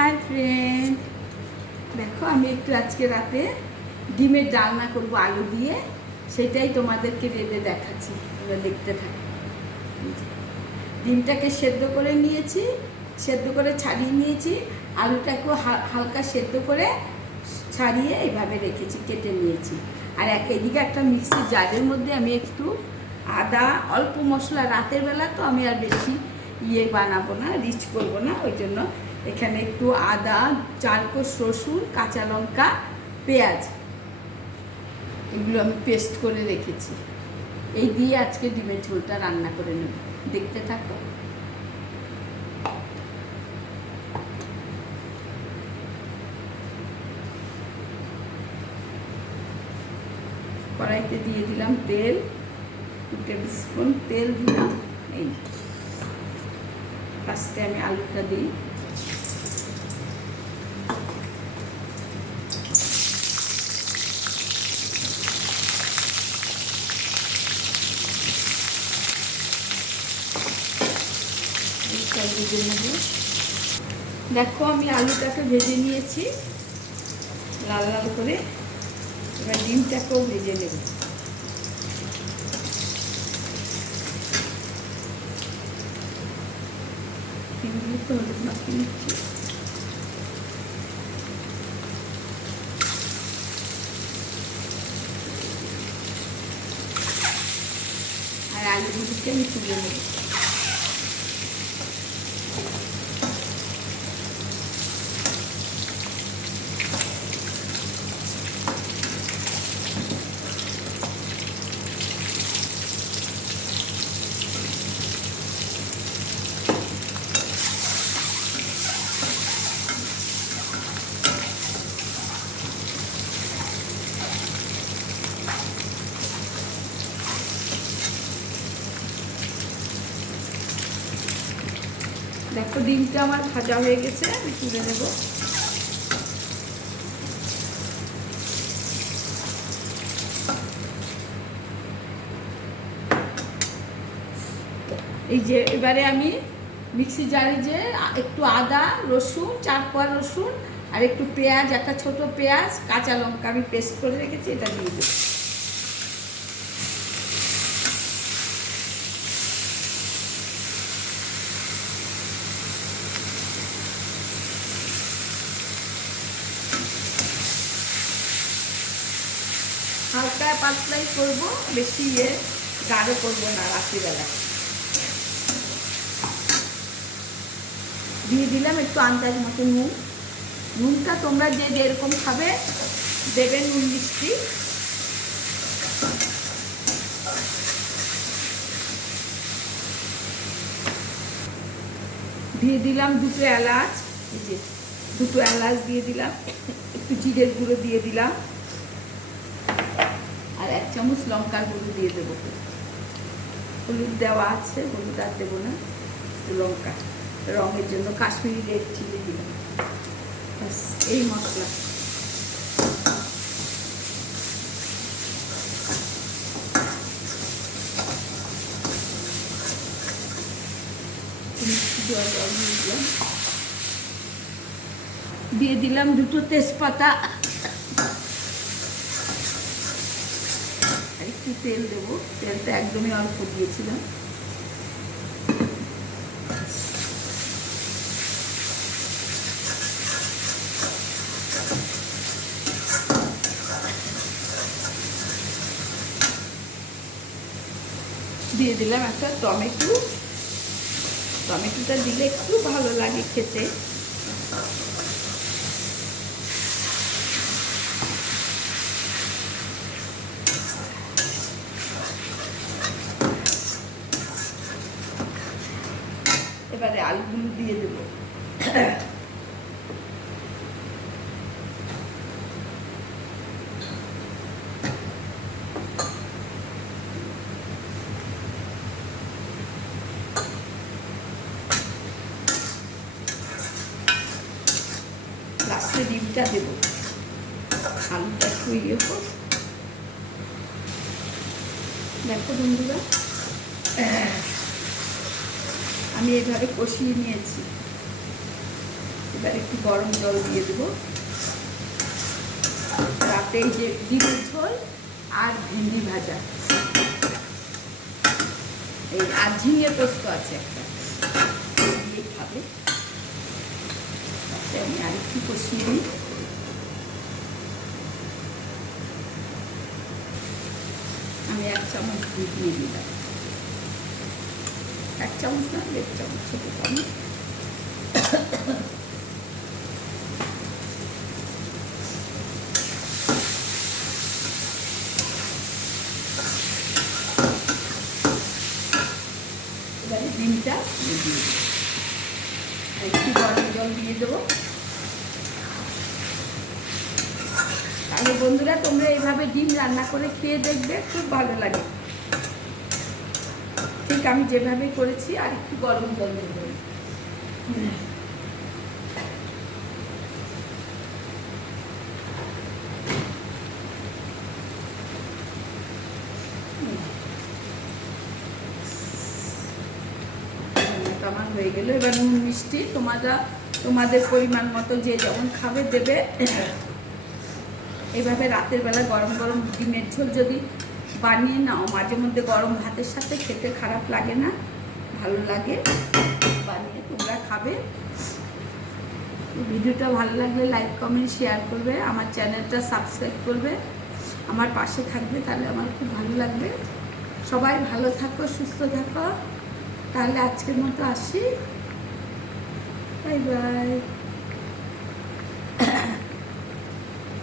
Hi friend, দেখো আমি একটু আজকে রাতে ডিমের ডালনা করবো আলু দিয়ে, সেটাই তোমাদেরকে রেঁধে দেখাচ্ছি। তোমরা দেখতে থাকো। ডিমটাকে সেদ্ধ করে নিয়েছি, সেদ্ধ করে ছাড়িয়ে নিয়েছি, আলুটাকেও হালকা সেদ্ধ করে ছাড়িয়ে এইভাবে রেখেছি, কেটে নিয়েছি। আর এদিকে একটা মিক্সির জারের মধ্যে আমি একটু আদা, অল্প মশলা, রাতের বেলা তো আমি আর বেশি বানাবো না, রিচ করবো না, ওই জন্য এখানে একটু আদা, 4 কোষ রসুন, কাঁচা লঙ্কা, পেঁয়াজ, এগুলো আমি পেস্ট করে রেখেছি। এই দিয়ে আজকে ডিমের ঝোলটা রান্না করে নেব, দেখতে থাকো। কড়াইতে দিয়ে দিলাম তেল, 2 টেবিল স্পুন তেল দিলাম। এই ফার্স্টে আমি আলুটা দিই, ভেজে নেব। দেখো আমি আলুটাকে ভেজে নিয়েছি লাল লাল করে, এবার ডিমটাকেও ভেজে নেব। ডিমগুলো তো হলুদ মাখিয়ে নিচ্ছি। আর আলুগুলোকে আমি তুলে নেব। দেখো ডিমটা আমার ভাজা হয়ে গেছে, আমি তুলে নেব। এই যে এবারে আমি মিক্সি জারে যে একটু আদা, রসুন, 4 কোয়া রসুন আর একটু পেঁয়াজ, একটা ছোট পেঁয়াজ, কাঁচা লঙ্কা আমি পেস্ট করে রেখেছি, এটা দিয়ে দেবো। হালকা পাতলাই করবো, বেশি গাঢ় করবো না রাত্রিবেলা। দিয়ে দিলাম একটু আন্দাজ মতো নুন। নুনটা তোমরা যে যেরকম খাবে দেবে, নুন মিষ্টি। দিয়ে দিলাম 2টো এলাচ, এই যে 2টো এলাচ দিয়ে দিলাম, একটু জিরের গুঁড়ো দিয়ে দিলাম, আর 1 চামচ লঙ্কার গুঁড়ো দিয়ে দেবো। হলুদ দেওয়া আছে, হলুদ আর দেবো না, লঙ্কা রঙের জন্য কাশ্মীরি রেড চিলি দিলাম। ব্যাস এই মশলা। দিয়ে দিলাম 2টো তেজপাতা, একটু তেল দেবো, তেলটা একদমই অল্প দিয়েছিলাম। দিয়ে দিলাম একটা টমেটো, টমেটোটা দিলে একটু ভালো লাগে খেতে। এবারে আলুগুলো দিয়ে দেবো। লাস্টে ডিমটা দেবো, আলুটা একটু হোক। দেখো বন্ধুরা, আমি এইভাবে কষিয়ে নিয়েছি। এবার একটু গরম জল দিয়ে দেবো। রাতে এই যে ডিমের ঝোল আর ভেন্ডি ভাজা, এই আর ঝিঙে পোস্ত আছে একটা, দিয়ে খাবে। আমি আরেকটু কষিয়ে নিই। আমি 1 চামচ দুধ দিয়ে দিলাম, 1 চামচ না 1.5 চামচ, ছোটো চামচ। এবারে ডিমটা দিয়ে দেবো, একটু গরম জল দিয়ে দেবো। তাহলে বন্ধুরা তোমরা এইভাবে ডিম রান্না করে খেয়ে দেখবে, খুব ভালো লাগে। ঠিক আমি যেভাবে করেছি, আর একটু গরম জল দিয়ে দেবো। আমার হয়ে গেল। এবার নুন মিষ্টি তোমাদের পরিমাণ মতো যে যেমন খাবে দেবে। এইভাবে রাতের বেলা গরম গরম ডিমের ঝোল যদি বানিয়ে নাও, মাঝে মধ্যে গরম ভাতের সাথে খেতে খারাপ লাগে না, ভালো লাগে। বানিয়ে তোমরা খাবে। ভিডিওটা ভালো লাগলে লাইক কমেন্ট শেয়ার করবে, আমার চ্যানেলটা সাবস্ক্রাইব করবে, আমার পাশে থাকবে, তাহলে আমার খুব ভালো লাগবে। সবাই ভালো থাকো, সুস্থ থাকো। তাহলে আজকের মতো আসি, বাই বাই।